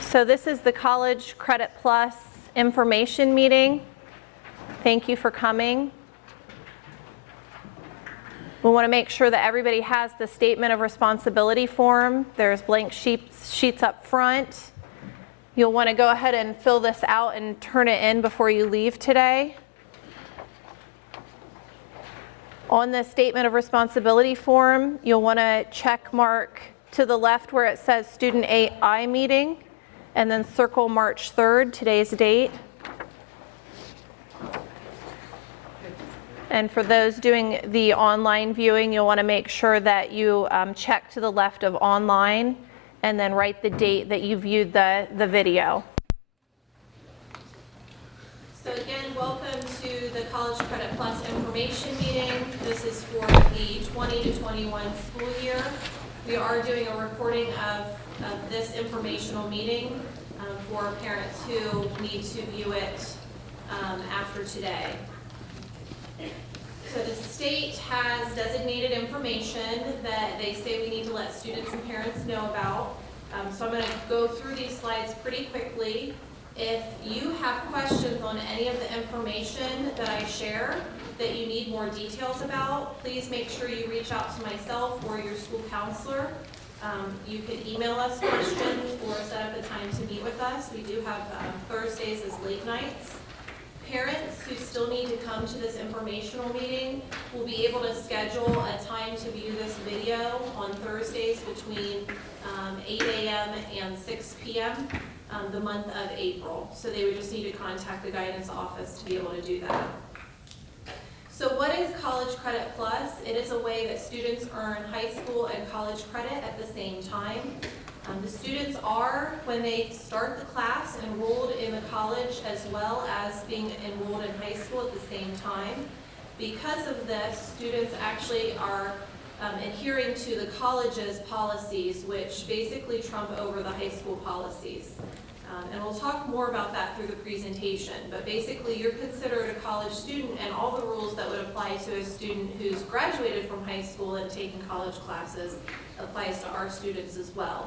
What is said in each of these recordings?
So this is the College Credit Plus information meeting. Thank you for coming. We want to make sure that everybody has the statement of responsibility form. There's blank sheets up front. You'll want to go ahead and fill this out and turn it in before you leave today. On the statement of responsibility form, you'll want to check mark to the left where it says Student AI meeting, and then circle March 3rd, today's date. And for those doing the online viewing, you'll want to make sure that you check to the left of online and then write the date that you viewed the video. So again, welcome to the College Credit Plus information meeting. This is for the 20 to 21 school year. We are doing a recording of this informational meeting for parents who need to view it after today. So the state has designated information that they say we need to let students and parents know about. So I'm going to go through these slides pretty quickly. If you have questions on any of the information that I share that you need more details about, please make sure you reach out to myself or your school counselor. You can email us questions or set up a time to meet with us. We do have Thursdays as late nights. Parents who still need to come to this informational meeting will be able to schedule a time to view this video on Thursdays between 8 a.m. and 6 p.m. The month of April. So they would just need to contact the guidance office to be able to do that. So what is College Credit Plus? It is a way that students earn high school and college credit at the same time. The students are, when they start the class, enrolled in the college as well as being enrolled in high school at the same time. Because of this, students actually are adhering to the college's policies, which basically trump over the high school policies. And we'll talk more about that through the presentation, but basically you're considered a college student, and all the rules that would apply to a student who's graduated from high school and taken college classes applies to our students as well,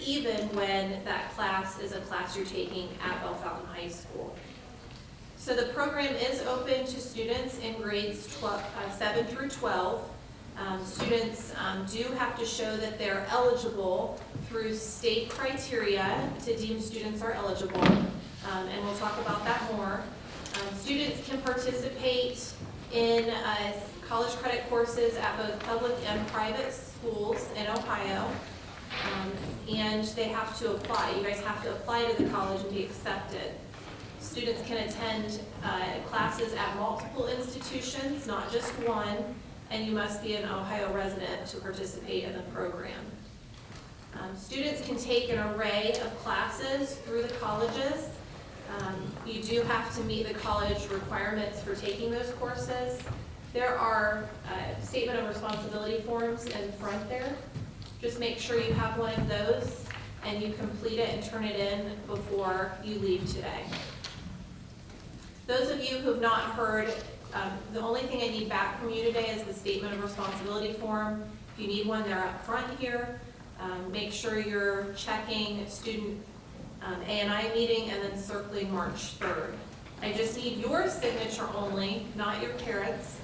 even when that class is a class you're taking at Bell Fountain High School. So the program is open to students in grades 7 through 12. Students do have to show that they're eligible through state criteria to deem students are eligible, and we'll talk about that more. Students can participate in college credit courses at both public and private schools in Ohio, and they have to apply. You guys have to apply to the college and be accepted. Students can attend classes at multiple institutions, not just one, and you must be an Ohio resident to participate in the program. Students can take an array of classes through the colleges. You do have to meet the college requirements for taking those courses. There are statement of responsibility forms in front there. Just make sure you have one of those and you complete it and turn it in before you leave today. Those of you who have not heard, the only thing I need back from you today is the statement of responsibility form. If you need one, they're up front here. Make sure you're checking student A&I meeting and then circling March 3rd. I just need your signature only, not your parents'.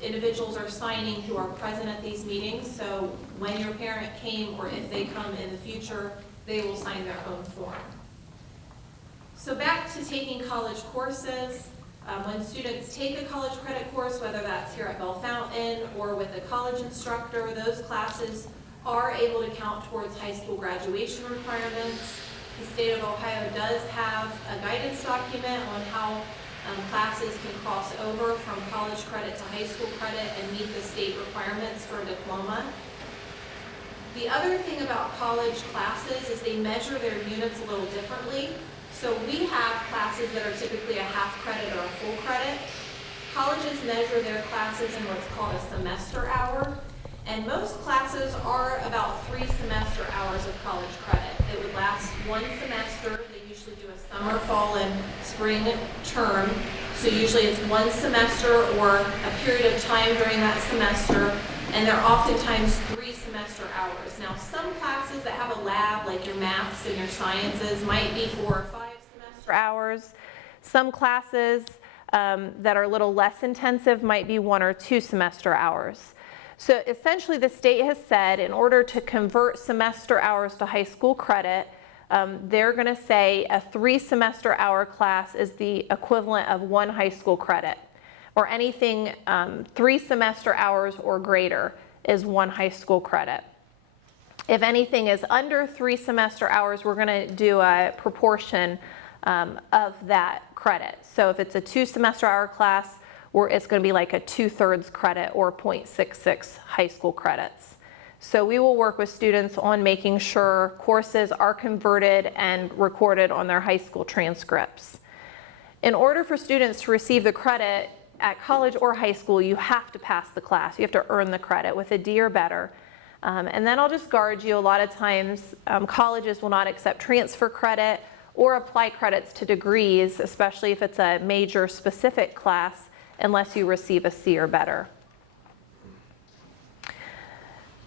Individuals are signing who are present at these meetings, so when your parent came or if they come in the future, they will sign their own form. So back to taking college courses. When students take a college credit course, whether that's here at Bell Fountain or with a college instructor, those classes are able to count towards high school graduation requirements. The state of Ohio does have a guidance document on how classes can cross over from college credit to high school credit and meet the state requirements for a diploma. The other thing about college classes is they measure their units a little differently. So we have classes that are typically a half credit or a full credit. Colleges measure their classes in what's called a semester hour, and most classes are about 3 semester hours of college credit. It would last 1 semester. They usually do a summer, fall, and spring term. So usually it's 1 semester or a period of time during that semester and they're oftentimes 3 semester hours. Now, some classes that have a lab, like your maths and your sciences, might be 4 or 5 semester hours. Some classes that are a little less intensive might be 1 or 2 semester hours. So essentially the state has said in order to convert semester hours to high school credit, they're going to say a 3 semester hour class is the equivalent of 1 high school credit, or anything 3 semester hours or greater is 1 high school credit. If anything is under 3 semester hours, we're going to do a proportion of that credit. So if it's a 2 semester hour class, it's going to be like a 2/3 credit or 0.66 high school credits. So we will work with students on making sure courses are converted and recorded on their high school transcripts. In order for students to receive the credit at college or high school, you have to pass the class. You have to earn the credit with a D or better. And then I'll just guard you, a lot of times colleges will not accept transfer credit or apply credits to degrees, especially if it's a major specific class, unless you receive a C or better.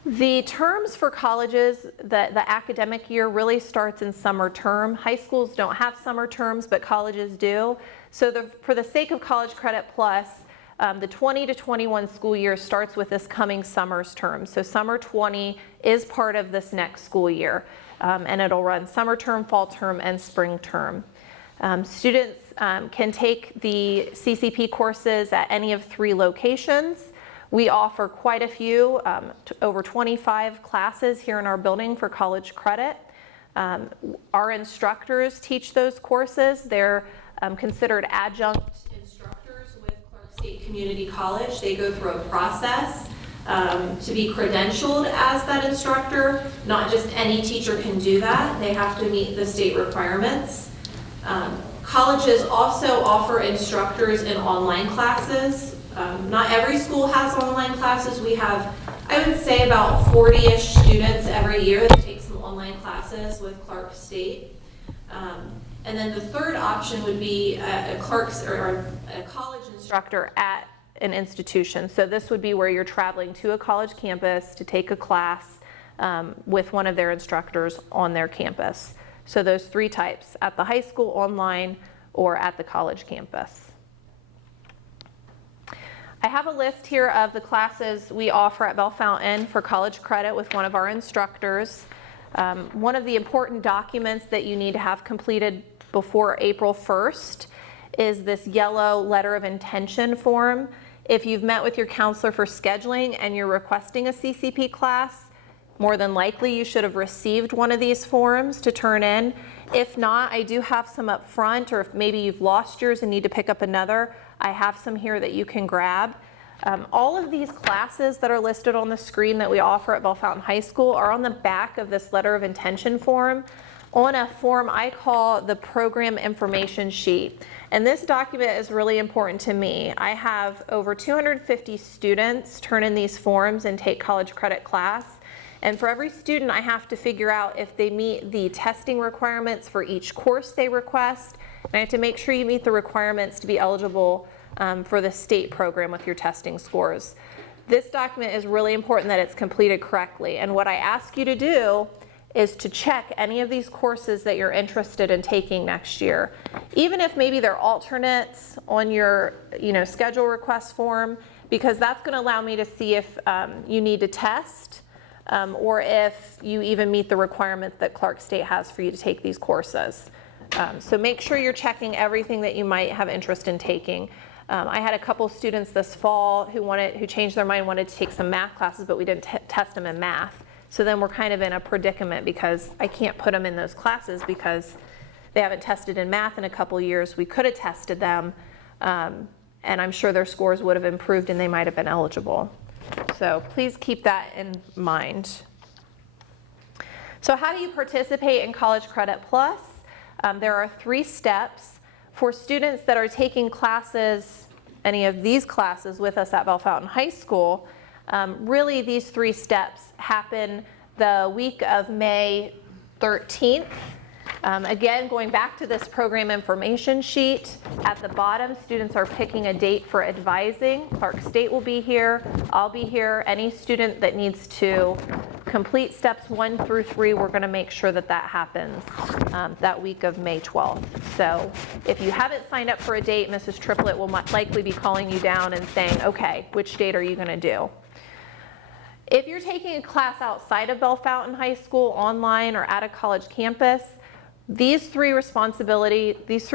The terms for colleges, the academic year really starts in summer term. High schools don't have summer terms, but colleges do. So for the sake of College Credit Plus, the 20 to 21 school year starts with this coming summer's term. So summer 20 is part of this next school year, and it'll run summer term, fall term, and spring term. Students can take the CCP courses at any of 3 locations. We offer quite a few, over 25 classes here in our building for college credit. Our instructors teach those courses. They're considered adjunct instructors with Clark State Community College. They go through a process to be credentialed as that instructor. Not just any teacher can do that. They have to meet the state requirements. Colleges also offer instructors in online classes. Not every school has online classes. We have, I would say, about 40-ish students every year that take some online classes with Clark State. And then the third option would be a college instructor at an institution. So this would be where you're traveling to a college campus to take a class with one of their instructors on their campus. So those 3 types, at the high school, online, or at the college campus. I have a list here of the classes we offer at Bellefontaine for college credit with one of our instructors. One of the important documents that you need to have completed before April 1st is this yellow letter of intention form. If you've met with your counselor for scheduling and you're requesting a CCP class, more than likely you should have received one of these forms to turn in. If not, I do have some up front, or if maybe you've lost yours and need to pick up another, I have some here that you can grab. All of these classes that are listed on the screen that we offer at Bellefontaine High School are on the back of this letter of intention form, on a form I call the program information sheet. And this document is really important to me. I have over 250 students turn in these forms and take college credit class. And for every student, I have to figure out if they meet the testing requirements for each course they request. And I have to make sure you meet the requirements to be eligible for the state program with your testing scores. This document is really important that it's completed correctly. And what I ask you to do is to check any of these courses that you're interested in taking next year. Even if maybe they're alternates on your schedule request form, because that's going to allow me to see if you need to test or if you even meet the requirements that Clark State has for you to take these courses. So make sure you're checking everything that you might have interest in taking. I had a couple students this fall who changed their mind, wanted to take some math classes, but we didn't test them in math. So then we're kind of in a predicament because I can't put them in those classes because they haven't tested in math in a couple years. We could have tested them, and I'm sure their scores would have improved and they might have been eligible. So please keep that in mind. So how do you participate in College Credit Plus? There are 3 steps. For students that are taking classes, any of these classes with us at Bellefontaine High School, really these 3 steps happen the week of May 13th Again, going back to this program information sheet, at the bottom, students are picking a date for advising. Clark State will be here, I'll be here. Any student that needs to complete steps 1 through 3, we're going to make sure that that happens that week of May 12th. So if you haven't signed up for a date, Mrs. Triplett will likely be calling you down and saying, okay, which date are you going to do? If you're taking a class outside of Bellefontaine High School, online or at a college campus, these three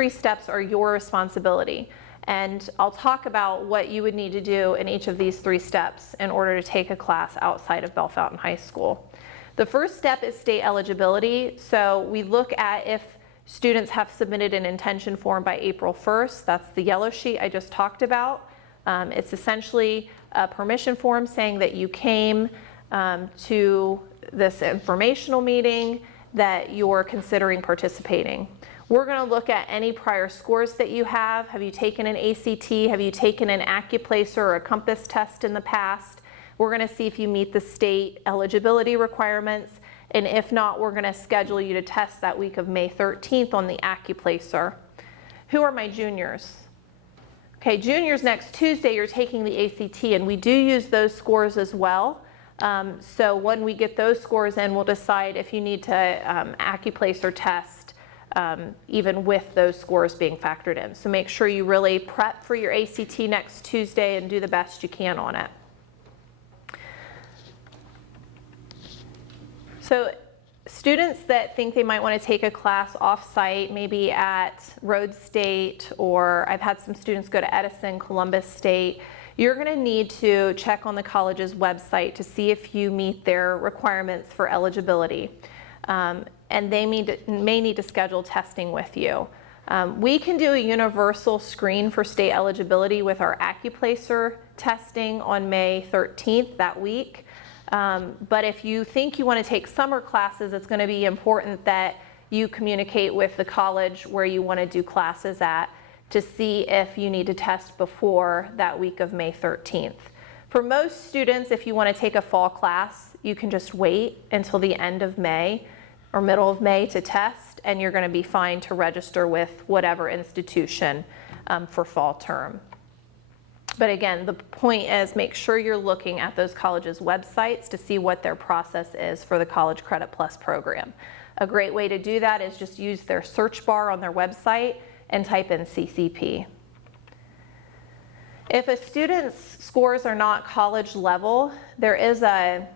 steps are your responsibility. And I'll talk about what you would need to do in each of these 3 steps in order to take a class outside of Bellefontaine High School. The first step is state eligibility. So we look at if students have submitted an intention form by April 1st. That's the yellow sheet I just talked about. It's essentially a permission form saying that you came to this informational meeting, that you're considering participating. We're going to look at any prior scores that you have. Have you taken an ACT? Have you taken an Accuplacer or a Compass test in the past? We're going to see if you meet the state eligibility requirements, and if not, we're going to schedule you to test that week of May 13th on the Accuplacer. Who are my juniors? Okay, juniors, next Tuesday you're taking the ACT, and we do use those scores as well. So when we get those scores in, we'll decide if you need to Accuplacer test even with those scores being factored in. So make sure you really prep for your ACT next Tuesday and do the best you can on it. So students that think they might want to take a class off-site, maybe at Rhodes State, or I've had some students go to Edison, Columbus State, you're going to need to check on the college's website to see if you meet their requirements for eligibility. And they may need to schedule testing with you. We can do a universal screen for state eligibility with our Accuplacer testing on May 13th that week. But if you think you want to take summer classes, it's going to be important that you communicate with the college where you want to do classes at to see if you need to test before that week of May 13th. For most students, if you want to take a fall class, you can just wait until the end of May or middle of May to test, and you're going to be fine to register with whatever institution for fall term. But again, the point is make sure you're looking at those colleges' websites to see what their process is for the College Credit Plus program. A great way to do that is just use their search bar on their website and type in CCP. If a student's scores are not college level, there is a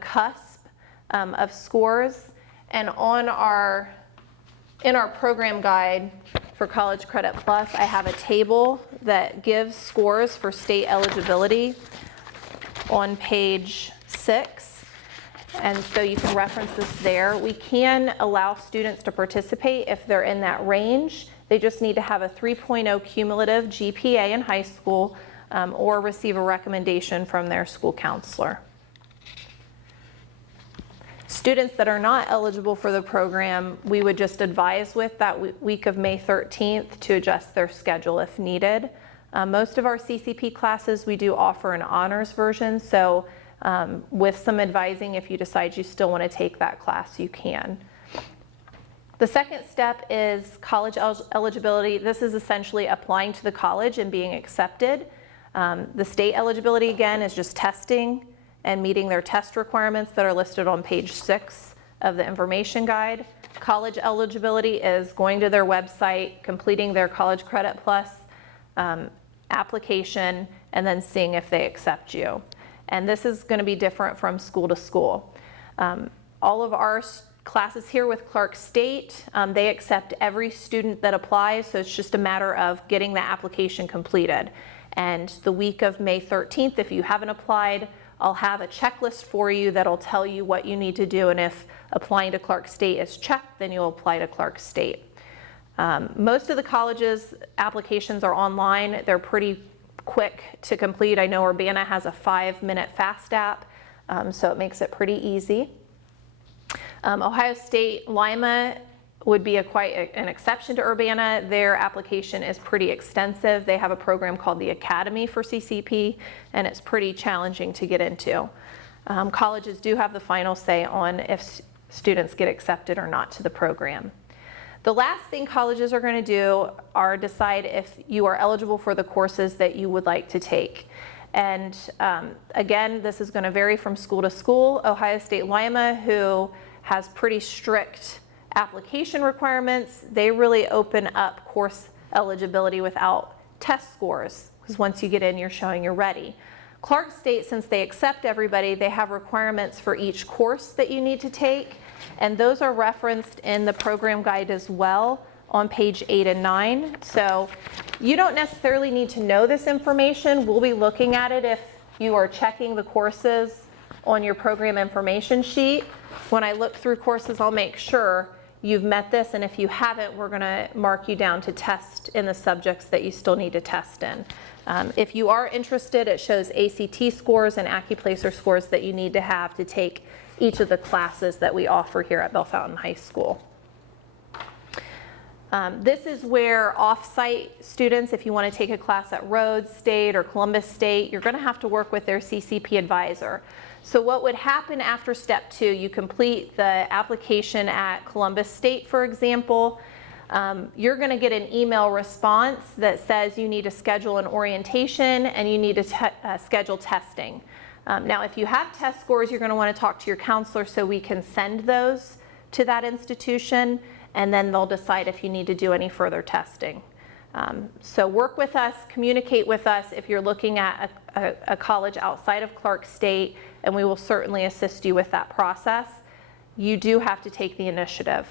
cusp of scores, and in our program guide for College Credit Plus, I have a table that gives scores for state eligibility on page 6. And so you can reference this there. We can allow students to participate if they're in that range. They just need to have a 3.0 cumulative GPA in high school or receive a recommendation from their school counselor. Students that are not eligible for the program, we would just advise with that week of May 13th to adjust their schedule if needed. Most of our CCP classes, we do offer an honors version, so with some advising, if you decide you still want to take that class, you can. The second step is college eligibility. This is essentially applying to the college and being accepted. The state eligibility, again, is just testing and meeting their test requirements that are listed on page 6 of the information guide. College eligibility is going to their website, completing their College Credit Plus application, and then seeing if they accept you. And this is going to be different from school to school. All of our classes here with Clark State, they accept every student that applies, so it's just a matter of getting the application completed. And the week of May 13th, if you haven't applied, I'll have a checklist for you that'll tell you what you need to do, and if applying to Clark State is checked, then you'll apply to Clark State. Most of the colleges' applications are online. They're pretty quick to complete. I know Urbana has a 5-minute fast app, so it makes it pretty easy. Ohio State Lima would be quite an exception to Urbana. Their application is pretty extensive. They have a program called the Academy for CCP, and it's pretty challenging to get into. Colleges do have the final say on if students get accepted or not to the program. The last thing colleges are going to do are decide if you are eligible for the courses that you would like to take. And again, this is going to vary from school to school. Ohio State Lima, who has pretty strict application requirements, they really open up course eligibility without test scores, because once you get in, you're showing you're ready. Clark State, since they accept everybody, they have requirements for each course that you need to take, and those are referenced in the program guide as well on page 8 and 9. So you don't necessarily need to know this information. We'll be looking at it if you are checking the courses on your program information sheet. When I look through courses, I'll make sure you've met this, and if you haven't, we're going to mark you down to test in the subjects that you still need to test in. If you are interested, it shows ACT scores and AccuPlacer scores that you need to have to take each of the classes that we offer here at Bellefontaine High School. This is where off-site students, if you want to take a class at Rhodes State or Columbus State, you're going to have to work with their CCP advisor. So what would happen after step 2, you complete the application at Columbus State, for example, you're going to get an email response that says you need to schedule an orientation and you need to schedule testing. Now, if you have test scores, you're going to want to talk to your counselor so we can send those to that institution, and then they'll decide if you need to do any further testing. So work with us, communicate with us if you're looking at a college outside of Clark State, and we will certainly assist you with that process. You do have to take the initiative.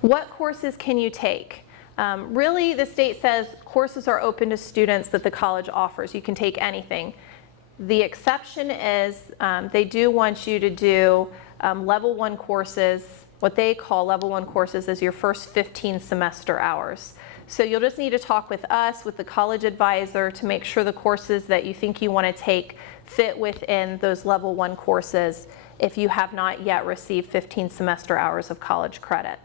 What courses can you take? Really, the state says courses are open to students that the college offers. You can take anything. The exception is they do want you to do level 1 courses. What they call level 1 courses is your first 15 semester hours. So you'll just need to talk with us, with the college advisor, to make sure the courses that you think you want to take fit within those level 1 courses if you have not yet received 15 semester hours of college credit.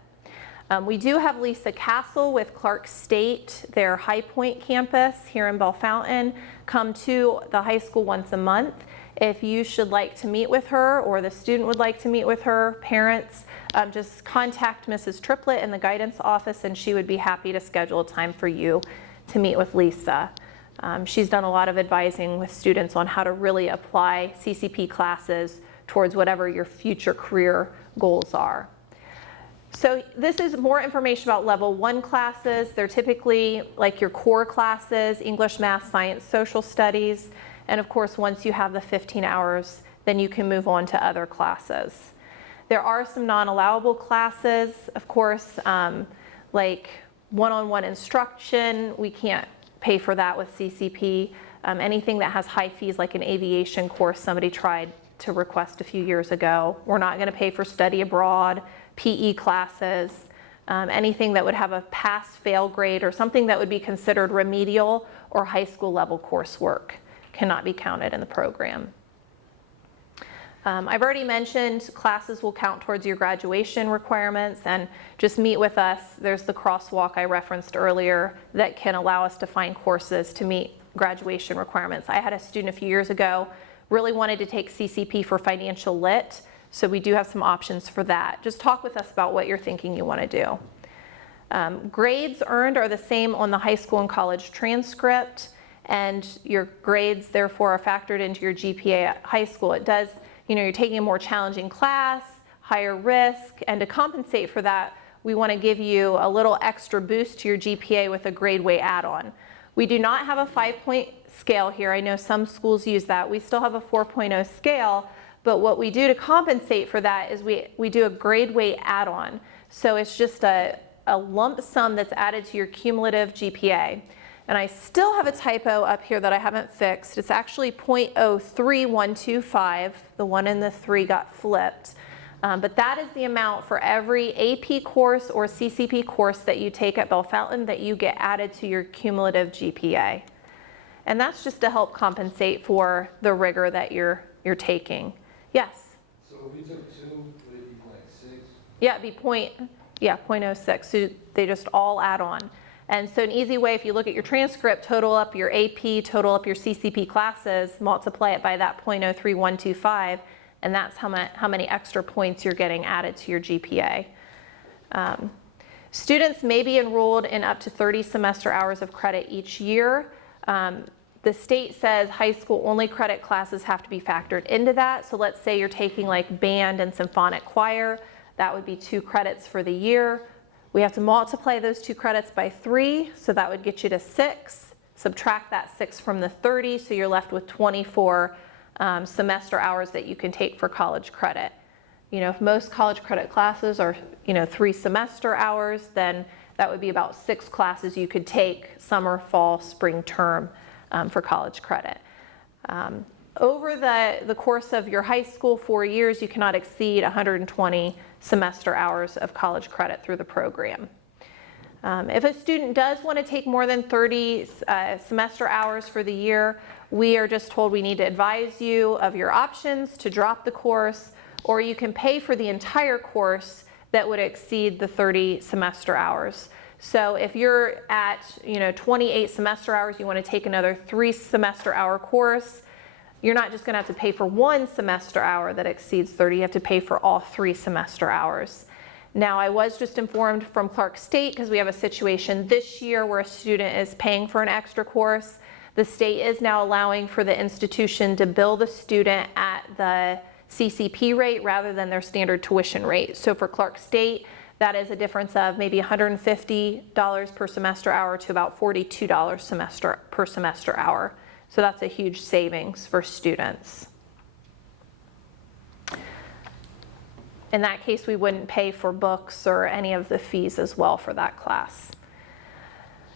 We do have Lisa Castle with Clark State, their High Point campus here in Bellefontaine. Come to the high school once a month. If you should like to meet with her, or the student would like to meet with her, parents, just contact Mrs. Triplett in the guidance office and she would be happy to schedule a time for you to meet with Lisa. She's done a lot of advising with students on how to really apply CCP classes towards whatever your future career goals are. So this is more information about level 1 classes. They're typically like your core classes: English, math, science, social studies. And of course, once you have the 15 hours, then you can move on to other classes. There are some non-allowable classes, of course, like one-on-one instruction. We can't pay for that with CCP. Anything that has high fees, like an aviation course somebody tried to request a few years ago. We're not going to pay for study abroad, PE classes, anything that would have a pass-fail grade or something that would be considered remedial or high school level coursework cannot be counted in the program. I've already mentioned classes will count towards your graduation requirements, and just meet with us. There's the crosswalk I referenced earlier that can allow us to find courses to meet graduation requirements. I had a student a few years ago really wanted to take CCP for financial lit, so we do have some options for that. Just talk with us about what you're thinking you want to do. Grades earned are the same on the high school and college transcript, and your grades therefore are factored into your GPA at high school. It does, you're taking a more challenging class, higher risk, and to compensate for that, we want to give you a little extra boost to your GPA with a grade weight add-on. We do not have a 5-point scale here. I know some schools use that. We still have a 4.0 scale, but what we do to compensate for that is we do a grade weight add-on. So it's just a lump sum that's added to your cumulative GPA. And I still have a typo up here that I haven't fixed. It's actually 0.03125. The 1 and the 3 got flipped. But that is the amount for every AP course or CCP course that you take at Bellefontaine that you get added to your cumulative GPA. And that's just to help compensate for the rigor that you're taking. Yes? So if we took 2, would it be like 6? Yeah, it'd be 0.06. So they just all add on. And so an easy way, if you look at your transcript, total up your AP, total up your CCP classes, multiply it by that 0.03125, and that's how many extra points you're getting added to your GPA. Students may be enrolled in up to 30 semester hours of credit each year. The state says high school only credit classes have to be factored into that. So let's say you're taking like band and symphonic choir, that would be 2 credits for the year. We have to multiply those 2 credits by 3, so that would get you to 6. Subtract that 6 from the 30, so you're left with 24 semester hours that you can take for college credit. You know, if most college credit classes are, 3 semester hours, then that would be about 6 classes you could take summer, fall, spring term for college credit. Over the course of your high school 4 years, you cannot exceed 120 semester hours of college credit through the program. If a student does want to take more than 30 semester hours for the year, we are just told we need to advise you of your options to drop the course, or you can pay for the entire course that would exceed the 30 semester hours. So if you're at 28 semester hours, you want to take another 3 semester hour course, you're not just going to have to pay for 1 semester hour that exceeds 30, you have to pay for all 3 semester hours. Now, I was just informed from Clark State, because we have a situation this year where a student is paying for an extra course. The state is now allowing for the institution to bill the student at the CCP rate rather than their standard tuition rate. So for Clark State, that is a difference of maybe $150 per semester hour to about $42 per semester hour. So that's a huge savings for students. In that case, we wouldn't pay for books or any of the fees as well for that class.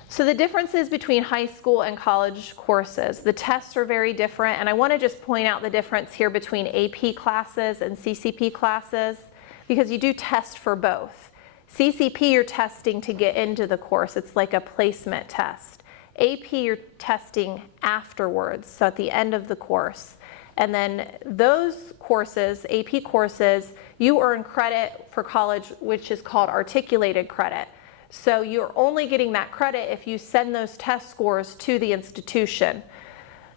So the differences between high school and college courses, the tests are very different, and I want to just point out the difference here between AP classes and CCP classes, because you do test for both. CCP, you're testing to get into the course. It's like a placement test. AP, you're testing afterwards, so at the end of the course. And then those courses, AP courses, you earn credit for college, which is called articulated credit. So you're only getting that credit if you send those test scores to the institution.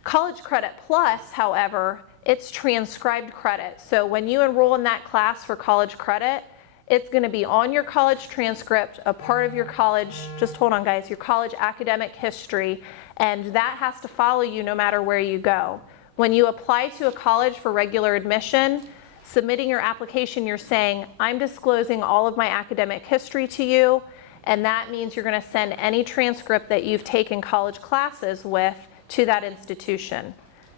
College Credit Plus, however, it's transcribed credit. So when you enroll in that class for college credit, it's going to be on your college transcript, a part of your college, just hold on guys, your college academic history, and that has to follow you no matter where you go. When you apply to a college for regular admission, submitting your application, you're saying, I'm disclosing all of my academic history to you, and that means you're going to send any transcript that you've taken college classes with to that institution.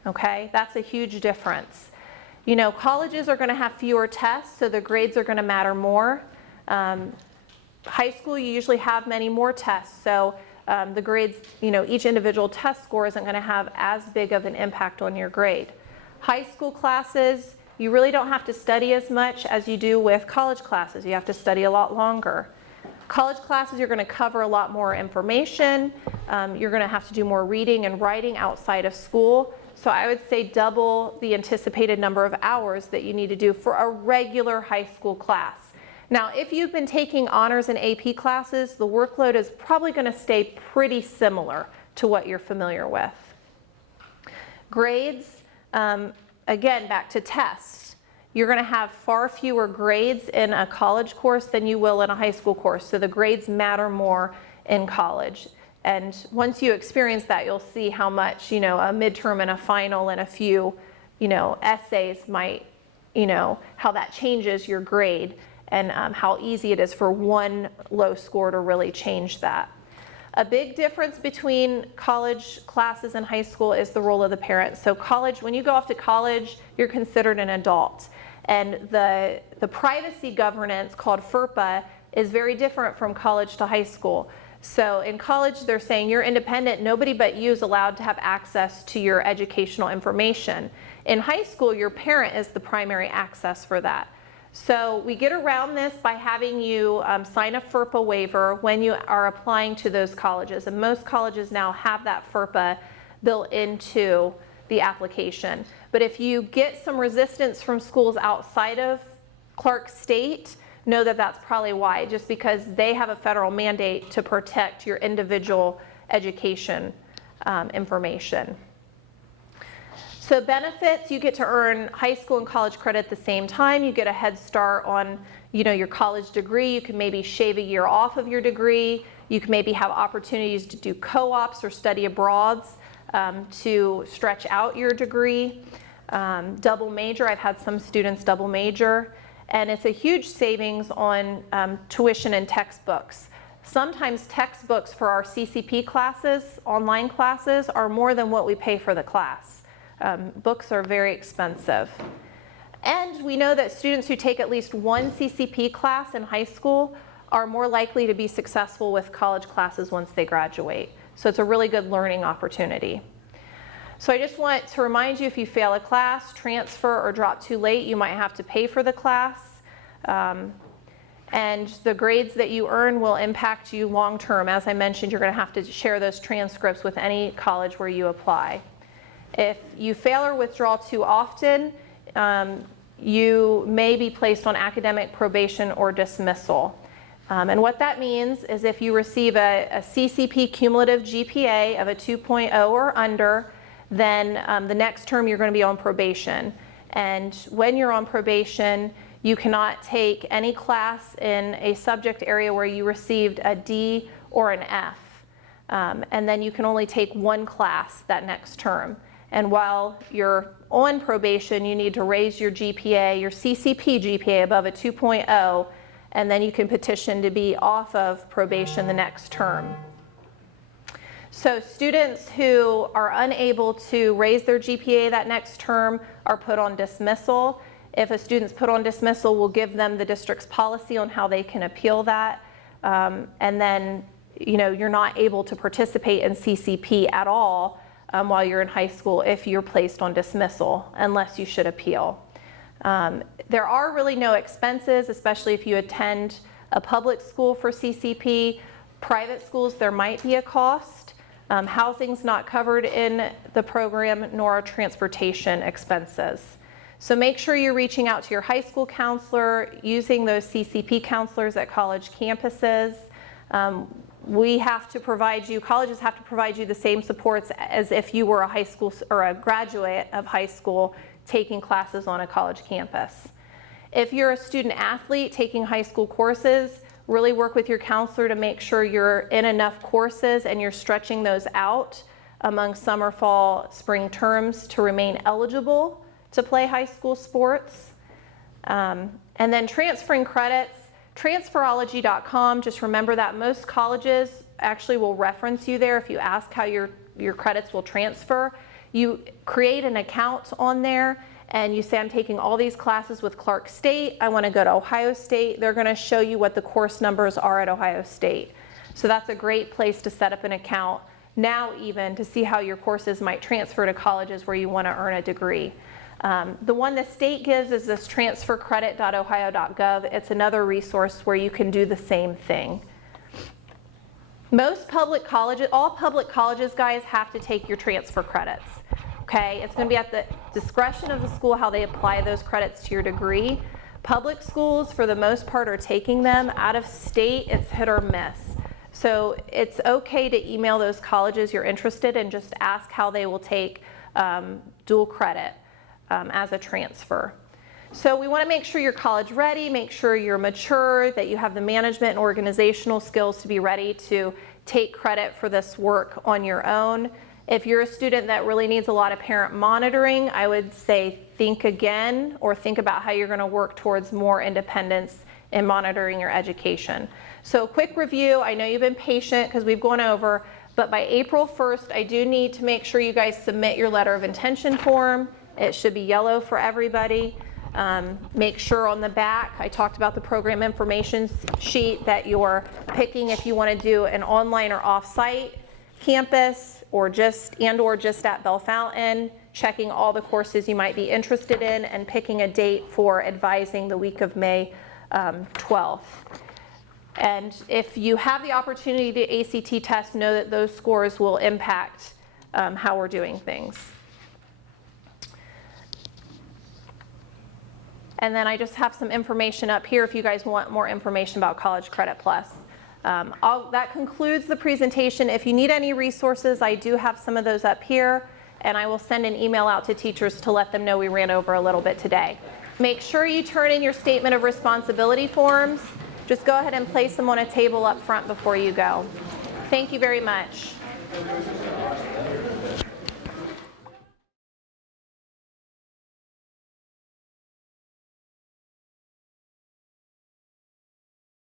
Okay, that's a huge difference. Colleges are going to have fewer tests, so the grades are going to matter more. High school, you usually have many more tests, so the grades, each individual test score isn't going to have as big of an impact on your grade. High school classes, you really don't have to study as much as you do with college classes. You have to study a lot longer. College classes, you're going to cover a lot more information. You're going to have to do more reading and writing outside of school. So I would say double the anticipated number of hours that you need to do for a regular high school class. Now, if you've been taking honors and AP classes, the workload is probably going to stay pretty similar to what you're familiar with. Grades, again, back to tests. You're going to have far fewer grades in a college course than you will in a high school course. So the grades matter more in college. And once you experience that, you'll see how much, a midterm and a final and a few, essays might, how that changes your grade and how easy it is for one low score to really change that. A big difference between college classes and high school is the role of the parent. So college, when you go off to college, you're considered an adult. And the privacy governance called FERPA is very different from college to high school. So in college, they're saying you're independent, nobody but you is allowed to have access to your educational information. In high school, your parent is the primary access for that. So we get around this by having you sign a FERPA waiver when you are applying to those colleges. And most colleges now have that FERPA built into the application. But if you get some resistance from schools outside of Clark State, know that that's probably why, just because they have a federal mandate to protect your individual education information. So benefits, you get to earn high school and college credit at the same time. You get a head start on, your college degree. You can maybe shave a year off of your degree. You can maybe have opportunities to do co-ops or study abroads to stretch out your degree. Double major, I've had some students double major. And it's a huge savings on tuition and textbooks. Sometimes textbooks for our CCP classes, online classes, are more than what we pay for the class. Books are very expensive. And we know that students who take at least one CCP class in high school are more likely to be successful with college classes once they graduate. So it's a really good learning opportunity. So I just want to remind you, if you fail a class, transfer, or drop too late, you might have to pay for the class. And the grades that you earn will impact you long term. As I mentioned, you're going to have to share those transcripts with any college where you apply. If you fail or withdraw too often, you may be placed on academic probation or dismissal. And what that means is if you receive a CCP cumulative GPA of a 2.0 or under, then the next term you're going to be on probation. And when you're on probation, you cannot take any class in a subject area where you received a D or an F. And then you can only take one class that next term. And while you're on probation, you need to raise your GPA, your CCP GPA above a 2.0, and then you can petition to be off of probation the next term. So students who are unable to raise their GPA that next term are put on dismissal. If a student's put on dismissal, we'll give them the district's policy on how they can appeal that. And then, you're not able to participate in CCP at all while you're in high school if you're placed on dismissal, unless you should appeal. There are really no expenses, especially if you attend a public school for CCP. Private schools, there might be a cost. Housing's not covered in the program, nor transportation expenses. So make sure you're reaching out to your high school counselor, using those CCP counselors at college campuses. We have to provide you, colleges have to provide you the same supports as if you were a high school or a graduate of high school taking classes on a college campus. If you're a student athlete taking high school courses, really work with your counselor to make sure you're in enough courses and you're stretching those out among summer, fall, spring terms to remain eligible to play high school sports. And then transferring credits, transferology.com, just remember that most colleges actually will reference you there if you ask how your credits will transfer. You create an account on there and you say, I'm taking all these classes with Clark State, I want to go to Ohio State. They're going to show you what the course numbers are at Ohio State. So that's a great place to set up an account now, even to see how your courses might transfer to colleges where you want to earn a degree. The one the state gives is this transfercredit.ohio.gov. It's another resource where you can do the same thing. Most public colleges, all public colleges, guys, have to take your transfer credits. Okay, it's going to be at the discretion of the school how they apply those credits to your degree. Public schools, for the most part, are taking them. Out of state, it's hit or miss. So it's okay to email those colleges you're interested in, just ask how they will take dual credit as a transfer. So we want to make sure you're college ready, make sure you're mature, that you have the management and organizational skills to be ready to take credit for this work on your own. If you're a student that really needs a lot of parent monitoring, I would say think again, or think about how you're going to work towards more independence in monitoring your education. So quick review, I know you've been patient because we've gone over, but by April 1st, I do need to make sure you guys submit your letter of intention form. It should be yellow for everybody. Make sure on the back, I talked about the program information sheet, that you're picking if you want to do an online or off-site campus, or just at Bell Fountain, checking all the courses you might be interested in, and picking a date for advising the week of May 12th. And if you have the opportunity to ACT test, know that those scores will impact how we're doing things. And then I just have some information up here if you guys want more information about College Credit Plus. That concludes the presentation. If you need any resources, I do have some of those up here. and I will send an email out to teachers to let them know we ran over a little bit today. Make sure you turn in your statement of responsibility forms. Just go ahead and place them on a table up front before you go. Thank you very much.